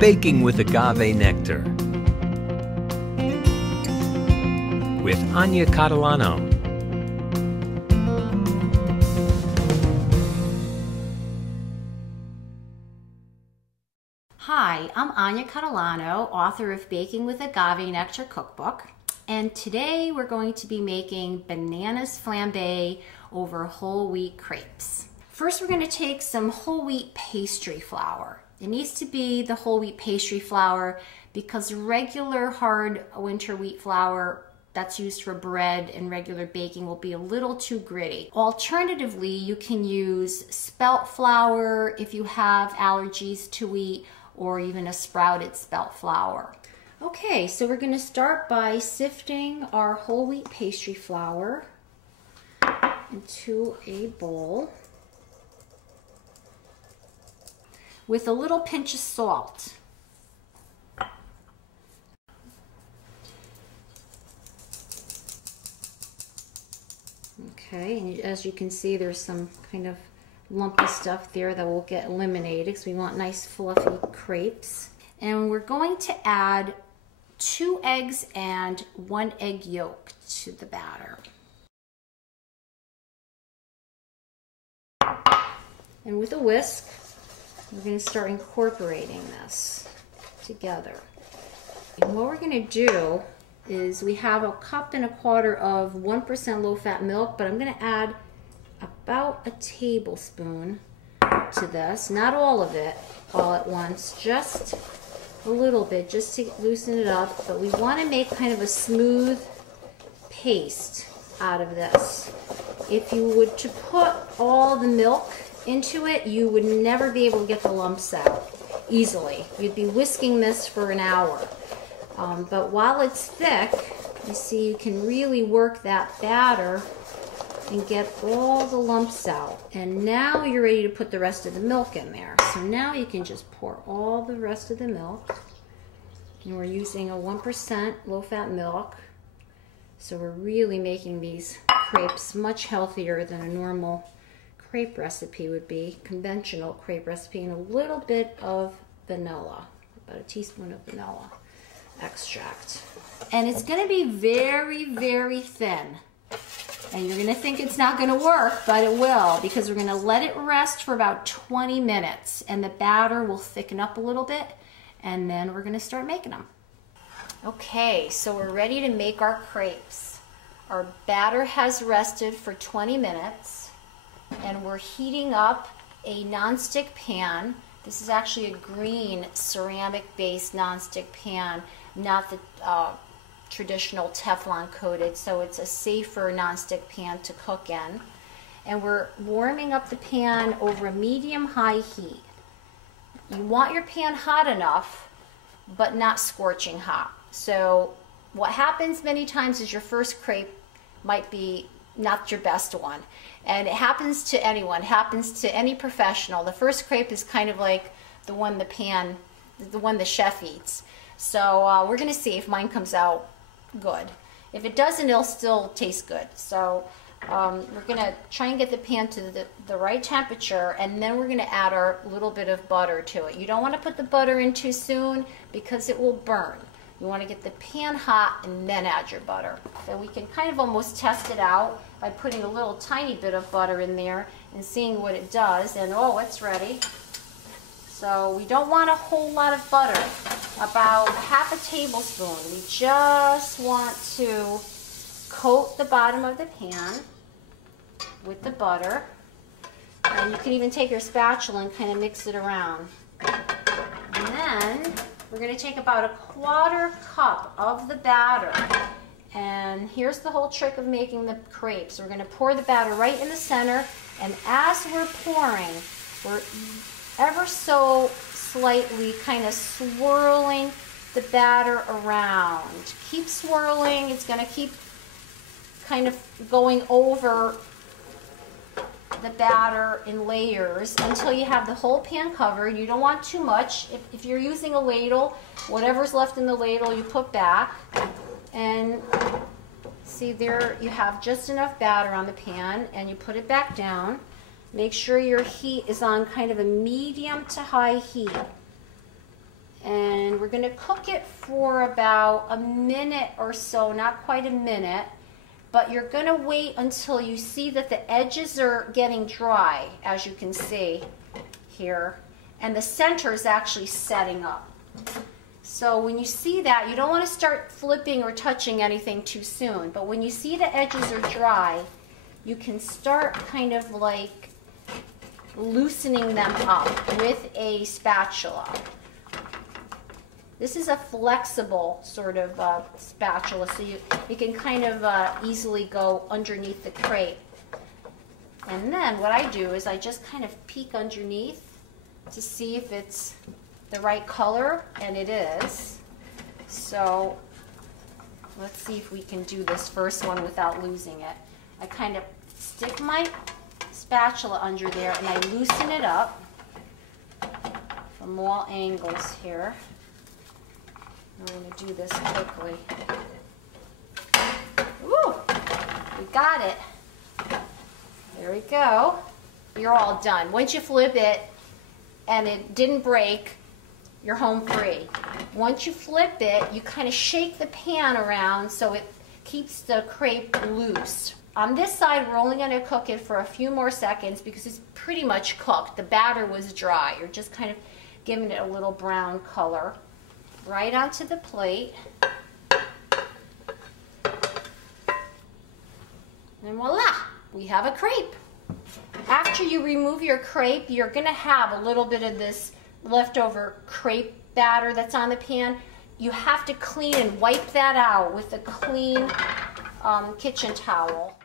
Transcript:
Baking with Agave Nectar with Ania Catalano. Hi, I'm Ania Catalano, author of Baking with Agave Nectar cookbook, and today we're going to be making bananas flambe over whole wheat crepes. First, we're going to take some whole wheat pastry flour. It needs to be the whole wheat pastry flour because regular hard winter wheat flour that's used for bread and regular baking will be a little too gritty. Alternatively, you can use spelt flour if you have allergies to wheat, or even a sprouted spelt flour. Okay, so we're going to start by sifting our whole wheat pastry flour into a bowl with a little pinch of salt. Okay, and as you can see, there's some kind of lumpy stuff there that will get eliminated because we want nice fluffy crepes. And we're going to add 2 eggs and 1 egg yolk to the batter. And with a whisk, we're going to start incorporating this together. And what we're going to do is we have 1.25 cups of 1% low-fat milk, but I'm going to add about a tablespoon to this, not all of it all at once, just a little bit, just to loosen it up. But we want to make kind of a smooth paste out of this. If you were to put all the milk into it, you would never be able to get the lumps out easily. You'd be whisking this for an hour. But while it's thick, you see you can really work that batter and get all the lumps out. And now you're ready to put the rest of the milk in there. So now you can just pour all the rest of the milk. And we're using a 1% low-fat milk. So we're really making these crepes much healthier than a normal crepe recipe would be, conventional crepe recipe, and a little bit of vanilla, about a teaspoon of vanilla extract. And it's going to be very, very thin. And you're going to think it's not going to work, but it will, because we're going to let it rest for about 20 minutes and the batter will thicken up a little bit, and then we're going to start making them. Okay, so we're ready to make our crepes. Our batter has rested for 20 minutes. And we're heating up a nonstick pan. This is actually a green ceramic-based nonstick pan, not the traditional Teflon coated, so it's a safer nonstick pan to cook in. And we're warming up the pan over a medium-high heat. You want your pan hot enough, but not scorching hot. So what happens many times is your first crepe might be not your best one. And it happens to anyone, happens to any professional. The first crepe is kind of like the one the chef eats. So we're gonna see if mine comes out good. If it doesn't, it'll still taste good. So we're gonna try and get the pan to the right temperature, and then we're gonna add our little bit of butter to it. You don't wanna put the butter in too soon because it will burn. You want to get the pan hot and then add your butter. So we can kind of almost test it out by putting a little tiny bit of butter in there and seeing what it does. And oh, it's ready. So we don't want a whole lot of butter, about half a tablespoon. We just want to coat the bottom of the pan with the butter. And you can even take your spatula and kind of mix it around. And then we're going to take about 1/4 cup of the batter, and here's the whole trick of making the crepes. We're going to pour the batter right in the center, and as we're pouring, we're ever so slightly kind of swirling the batter around. Keep swirling. It's going to keep kind of going over the batter in layers until you have the whole pan covered. You don't want too much. If you're using a ladle, whatever's left in the ladle you put back. And see, there you have just enough batter on the pan, and you put it back down. Make sure your heat is on kind of a medium to high heat. And we're gonna cook it for about a minute or so, not quite a minute, but you're gonna wait until you see that the edges are getting dry, as you can see here, and the center is actually setting up. So when you see that, you don't want to start flipping or touching anything too soon, but when you see the edges are dry, you can start kind of like loosening them up with a spatula. This is a flexible sort of spatula, so you can kind of easily go underneath the crepe. And then what I do is I just kind of peek underneath to see if it's the right color, and it is. So let's see if we can do this first one without losing it. I kind of stick my spatula under there and I loosen it up from all angles here. I'm going to do this quickly. Woo! We got it. There we go. You're all done. Once you flip it and it didn't break, you're home free. Once you flip it, you kind of shake the pan around so it keeps the crepe loose. On this side, we're only going to cook it for a few more seconds because it's pretty much cooked. The batter was dry. You're just kind of giving it a little brown color. Right onto the plate. And voila, we have a crepe. After you remove your crepe, you're going to have a little bit of this leftover crepe batter that's on the pan. You have to clean and wipe that out with a clean kitchen towel.